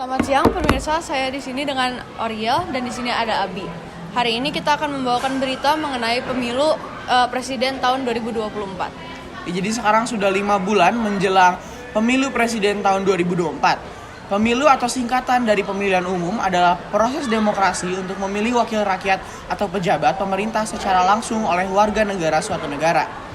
Selamat siang pemirsa, saya di sini dengan Oriel dan di sini ada Abi. Hari ini kita akan membawakan berita mengenai pemilu presiden tahun 2024. Jadi sekarang sudah 5 bulan menjelang pemilu presiden tahun 2024. Pemilu atau singkatan dari pemilihan umum adalah proses demokrasi untuk memilih wakil rakyat atau pejabat pemerintah secara langsung oleh warga negara suatu negara.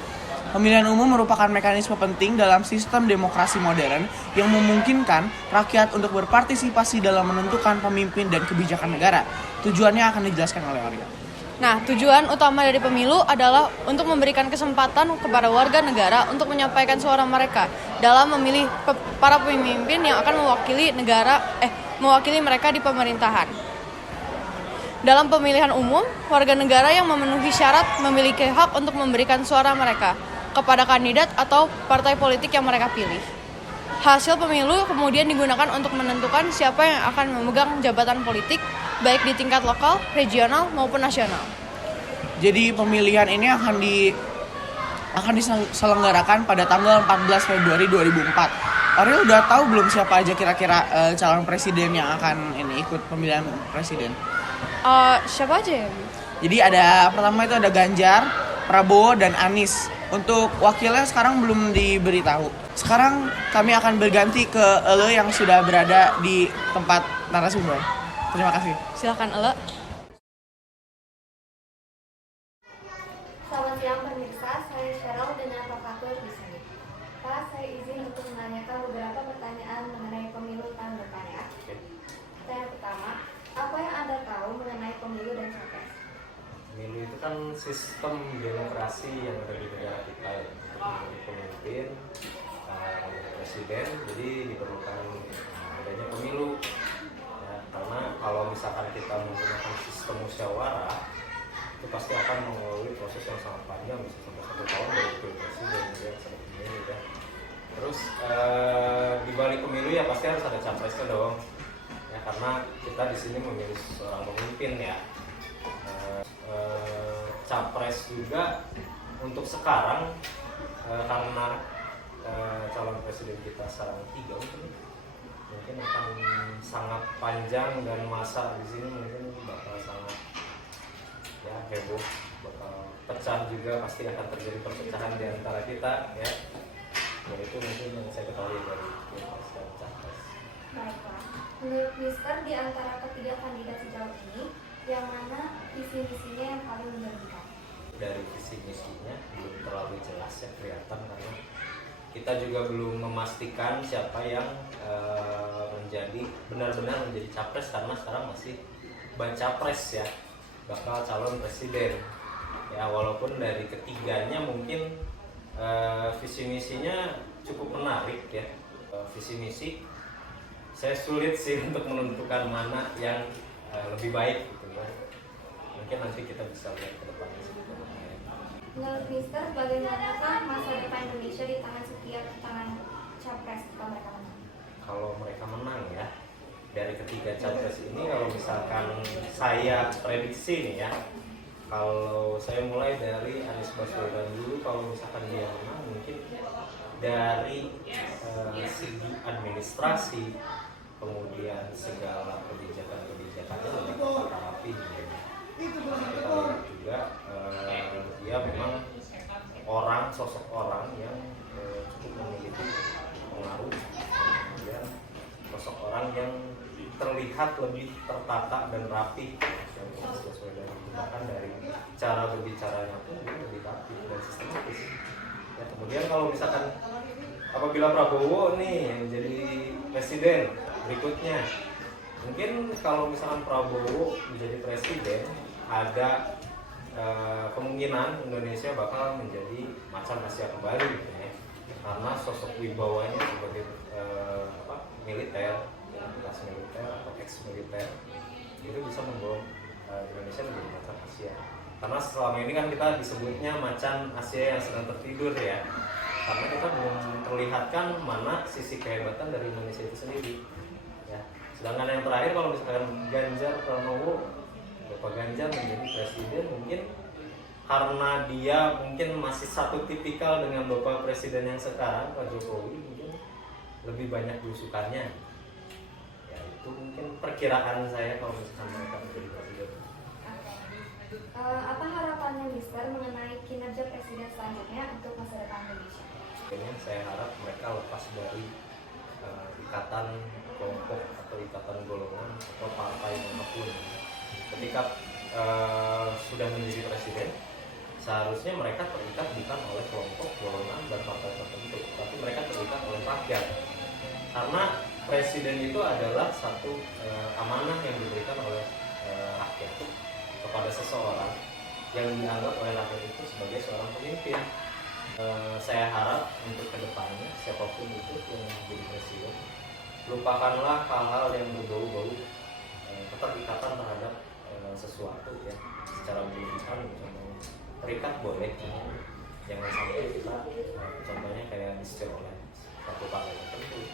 Pemilihan umum merupakan mekanisme penting dalam sistem demokrasi modern yang memungkinkan rakyat untuk berpartisipasi dalam menentukan pemimpin dan kebijakan negara. Tujuannya akan dijelaskan oleh Arya. Nah, tujuan utama dari pemilu adalah untuk memberikan kesempatan kepada warga negara untuk menyampaikan suara mereka dalam memilih para pemimpin yang akan mewakili mereka di pemerintahan. Dalam pemilihan umum, warga negara yang memenuhi syarat memiliki hak untuk memberikan suara mereka kepada kandidat atau partai politik yang mereka pilih. Hasil pemilu kemudian digunakan untuk menentukan siapa yang akan memegang jabatan politik, baik di tingkat lokal, regional, maupun nasional. Jadi pemilihan ini akan diselenggarakan pada tanggal 14 Februari 2004. Ariel udah tahu belum siapa aja kira-kira calon presiden yang akan ikut pemilihan presiden? Siapa aja ya? Jadi pertama itu ada Ganjar, Prabowo, dan Anies. Untuk wakilnya sekarang belum diberitahu. Sekarang kami akan berganti ke Ele yang sudah berada di tempat narasumber. Terima kasih. Silakan Ele. Selamat siang pemirsa, saya Cheryl dengan Prokatur di sini. Pak, saya izin untuk menanyakan beberapa pertanyaan mengenai pemilu tahun depan ya. Pertanyaan pertama, apa yang Anda tahu mengenai pemilu dan capres? Pemilu itu kan sistem demokrasi yang ada di negara kita ya, untuk memilih pemimpin, presiden, jadi diperlukan adanya pemilu ya, karena kalau misalkan kita menggunakan sistem musyawarah itu pasti akan melalui proses yang sangat panjang, bisa sampai 1 tahun dari pilpres dan sampai pemilu ya. Terus di balik pemilu ya pasti harus ada capresnya dong ya, karena kita di sini memilih seorang pemimpin ya. Capres juga untuk sekarang karena calon presiden kita sekarang 3 mungkin akan sangat panjang dan masa di sini mungkin bakal sangat ya heboh, bakal pecah juga, pasti akan terjadi perpecahan di antara kita ya. Dan itu mungkin yang saya ketahui dari pilpres dan capres. Baiklah, menurut Mister di antara ketiga kandidat sejauh ini, yang mana visi misinya yang paling menjanjikan? Dari visi misinya belum terlalu jelas ya kelihatan, karena kita juga belum memastikan siapa yang benar-benar menjadi capres, karena sekarang masih baca pres ya, bakal calon presiden ya. Walaupun dari ketiganya mungkin visi misinya cukup menarik ya. Visi misi saya sulit sih untuk menentukan mana yang lebih baik gitu ya. Mungkin nanti kita bisa lihat ke depannya. Menurut Mister, bagaimanakah masa depan Indonesia di tangan capres jika mereka menang? Kalau mereka menang ya, dari ketiga capres ini kalau misalkan saya prediksi nih ya, kalau saya mulai dari Anies Baswedan dulu, kalau misalkan dia menang mungkin dari segi administrasi, kemudian segala kebijakan-kebijakannya lebih rapi gitu. Kita lihat juga dia memang sosok orang yang cukup memiliki pengaruh, kemudian sosok orang yang terlihat lebih tertata dan rapi yang sesuai dengan bahkan dari cara berbicaranya pun dia lebih rapi dan sistematis ya. Kemudian kalau misalkan apabila Prabowo nih menjadi presiden berikutnya, mungkin kalau misalkan Prabowo menjadi presiden, ada kemungkinan Indonesia bakal menjadi macan Asia kembali gitu ya, karena sosok wibawanya sebagai militer, bekas militer atau ex militer itu bisa membawa Indonesia menjadi macan Asia. Karena selama ini kan kita disebutnya macan Asia yang sedang tertidur ya, karena kita belum terlihatkan mana sisi kehebatan dari Indonesia itu sendiri ya. Sedangkan yang terakhir kalau misalkan Ganjar Pranowo, Bapak Ganjar menjadi presiden, mungkin karena dia mungkin masih satu tipikal dengan Bapak Presiden yang sekarang, Pak Jokowi, mungkin lebih banyak belusukannya ya, perkiraan saya kalau misalkan mereka menjadi presiden. Apa harapannya Mister mengenai kinerja presiden selanjutnya untuk masa depan Indonesia? Kayaknya saya harap mereka lepas dari ikatan kelompok atau ikatan golongan atau partai manapun. Ketika sudah menjadi presiden, seharusnya mereka terikat bukan oleh kelompok, golongan, dan partai tertentu, tapi mereka terikat oleh rakyat. Karena presiden itu adalah satu amanah yang diberikan oleh rakyat kepada seseorang yang dianggap oleh rakyat itu sebagai seorang pemimpin. Saya harap untuk kedepannya siapapun itu yang menjadi presiden, lupakanlah hal-hal yang berbau-bau keterikatan terhadap sesuatu ya, secara berlebihan. Misalnya terikat boleh, jangan sampai kita contohnya kayak disetir oleh satu partai tertentu.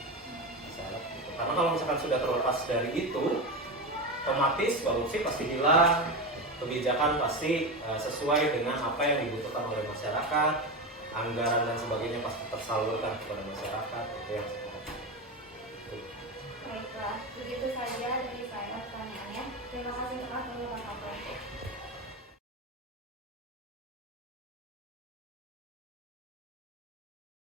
Karena kalau misalkan sudah terlepas dari itu, otomatis korupsi pasti hilang, kebijakan pasti sesuai dengan apa yang dibutuhkan oleh masyarakat, anggaran dan sebagainya pasti tersalurkan kepada masyarakat. Itu yang